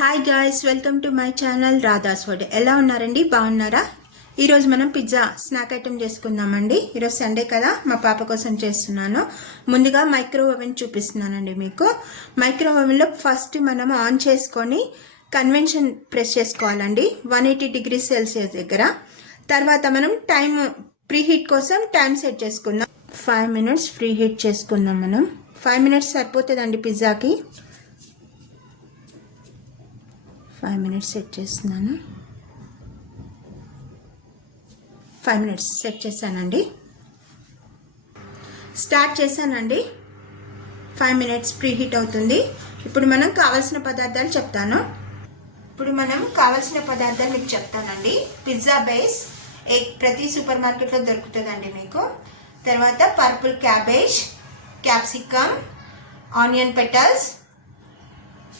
Hi guys, welcome to my channel Radha's food. ఎలా ఉన్నారండి? బాగున్నారా? ఈరోజు మనం పిజ్జా స్నాక్ ఐటెం చేసుకుందామండి. ఈరోజు సండే కదా, మా పాప కోసం చేస్తున్నాను. ముందుగా మైక్రో ఓవెన్ చూపిస్తున్నానండి మీకు. మైక్రో ఓవెన్లో ఫస్ట్ మనం ఆన్ చేసుకొని కన్వెన్షన్ ప్రెస్ చేసుకోవాలండి 180 డిగ్రీ సెల్సియస్ దగ్గర. తర్వాత మనం టైం ప్రీ హీట్ కోసం టైం సెట్ చేసుకుందాం. 5 మినిట్స్ ప్రీ హీట్ చేసుకుందాం. మనం 5 మినిట్స్ సరిపోతుందండి పిజ్జాకి. 5 మినిట్స్ సెట్ చేస్తున్నాను. 5 మినిట్స్ సెట్ చేశానండి. స్టార్ట్ చేశానండి. 5 మినిట్స్ ప్రీ హీట్ అవుతుంది. ఇప్పుడు మనం కావాల్సిన పదార్థాలు చెప్తాను. మీకు చెప్తానండి. పిజ్జా బేస్ ఎగ్ ప్రతి సూపర్ మార్కెట్లో దొరుకుతుందండి మీకు. తర్వాత purple cabbage, capsicum, onion petals,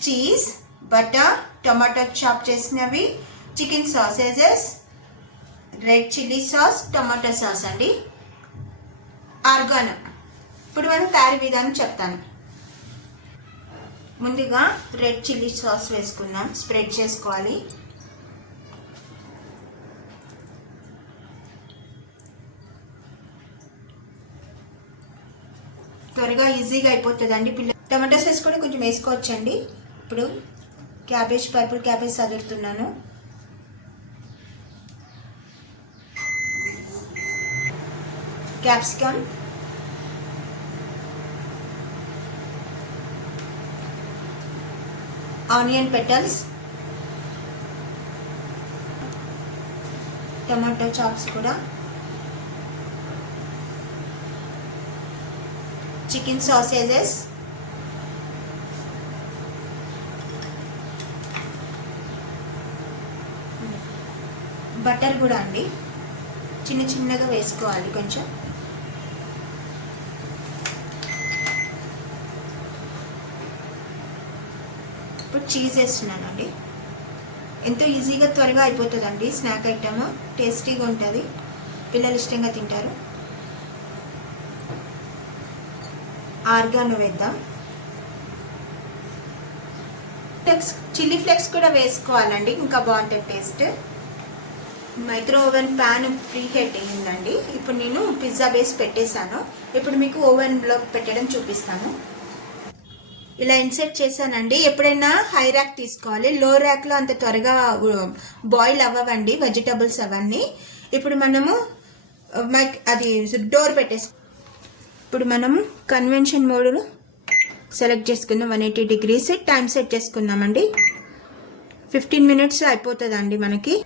cheese, butter, tomato chop చేసినవి, chicken sausages, red chilli sauce, tomato sauce అండి, ఆర్గానో. ఇప్పుడు మనం తయారీ విధానం చెప్తాను. ముందుగా రెడ్ చిల్లీ సాస్ వేసుకుందాం. స్ప్రెడ్ చేసుకోవాలి. త్వరగా ఈజీగా అయిపోతుందండి. టొమాటో సాస్ కూడా కొంచెం వేసుకోవచ్చండి. ఇప్పుడు క్యాబేజ్, పర్పుల్ క్యాబేజ్ చదువుతున్నాను. Capsicum, onion petals, tomato chops కూడా, చికెన్ సాసేజెస్, బటర్ కూడా అండి చిన్న చిన్నగా వేసుకోవాలి కొంచెం. ఇప్పుడు చీజ్ వేస్తున్నానండి. ఎంతో ఈజీగా త్వరగా అయిపోతుందండి. స్నాక్ ఐటమ్ టేస్టీగా ఉంటుంది, పిల్లలు ఇష్టంగా తింటారు. ఆర్గానో వేద్దాం. చిల్లీ ఫ్లేక్స్ కూడా వేసుకోవాలండి, ఇంకా బాగుంటుంది taste. Micro oven pan preheat అయ్యిందండి. ఇప్పుడు నేను పిజ్జా బేస్ పెట్టేశాను. ఇప్పుడు మీకు ఓవెన్లో పెట్టడం చూపిస్తాను. ఇలా ఇన్సెట్ చేశానండి. ఎప్పుడైనా హై ర్యాక్ తీసుకోవాలి. లో ర్యాక్లో అంత త్వరగా బాయిల్ అవ్వండి వెజిటబుల్స్ అవన్నీ. ఇప్పుడు మనము అది డోర్ పెట్టేసుకో. ఇప్పుడు మనం కన్వెన్షన్ మోడ్ సెలెక్ట్ చేసుకుందాం. 180 డిగ్రీస్ టైం సెట్ చేసుకుందామండి. 15 మినిట్స్ అయిపోతుందండి మనకి.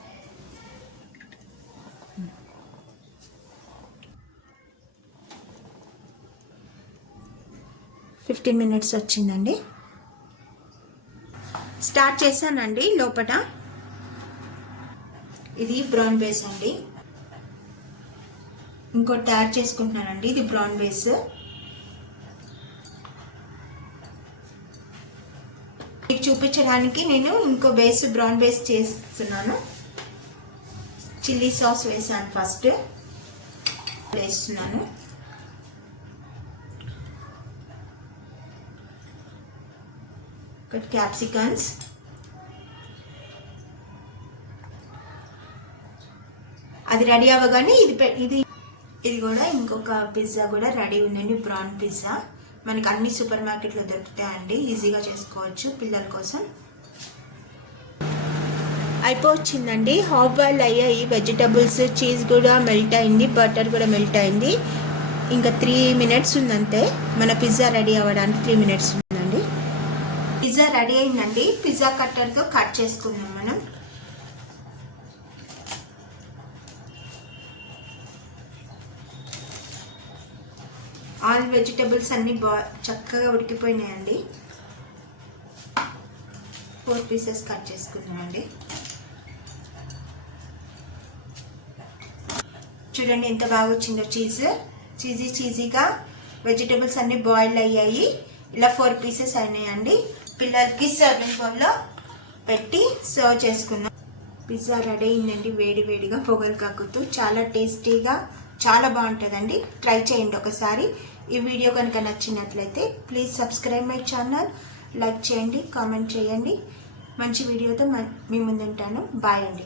$15 మినిట్స్ వచ్చిందండి. స్టార్ట్ చేశానండి. లోపల ఇది బ్రౌన్ బేస్ అండి. ఇంకోటి తయారు చేసుకుంటున్నానండి. ఇది బ్రౌన్ బేస్. మీకు చూపించడానికి నేను ఇంకో బేస్ బ్రౌన్ బేస్ చేస్తున్నాను. చిల్లీ సాస్ వేసాను. ఫస్ట్ వేస్తున్నాను. క్యాప్సికమ్స్, అది రెడీ అవ్వగానే ఇది కూడా ఇంకొక పిజ్జా కూడా రెడీ ఉందండి. బ్రౌన్ పిజ్జా మనకి అన్ని సూపర్ మార్కెట్లో దొరుకుతాయండి. ఈజీగా చేసుకోవచ్చు పిల్లల కోసం. అయిపోవచ్చిందండి. హాఫ్ బాయిల్ అయ్యాయి వెజిటబుల్స్, చీజ్ కూడా మెల్ట్ అయింది, బటర్ కూడా మెల్ట్ అయింది. ఇంకా 3 మినిట్స్ ఉందంతే మన పిజ్జా రెడీ అవ్వడానికి. 3 మినిట్స్ ఉందండి. పిజ్జా రెడీ అయిందండి. పిజ్జా కట్టర్తో కట్ చేసుకున్నాం మనం. ఆల్ వెజిటబుల్స్ అన్ని చక్కగా ఉడికిపోయినాయండి. 4 పీసెస్ కట్ చేసుకున్నామండి. చూడండి ఎంత బాగా వచ్చిందో. చీజీగా వెజిటబుల్స్ అన్ని బాయిల్ అయ్యాయి. ఇలా 4 పీసెస్ అయినాయండి. పిల్లలకి సర్వింగ్ బౌల్లో పెట్టి సర్వ్ చేసుకున్నాం. పిజ్జా రెడీ అయిందండి. వేడి వేడిగా పొగలు కక్కుతూ చాలా టేస్టీగా చాలా బాగుంటుందండి. ట్రై చేయండి ఒకసారి. ఈ వీడియో కనుక నచ్చినట్లయితే please subscribe my channel. Like చేయండి, కామెంట్ చేయండి. మంచి వీడియోతో మీ ముందుంటాను. బాయ్ అండి.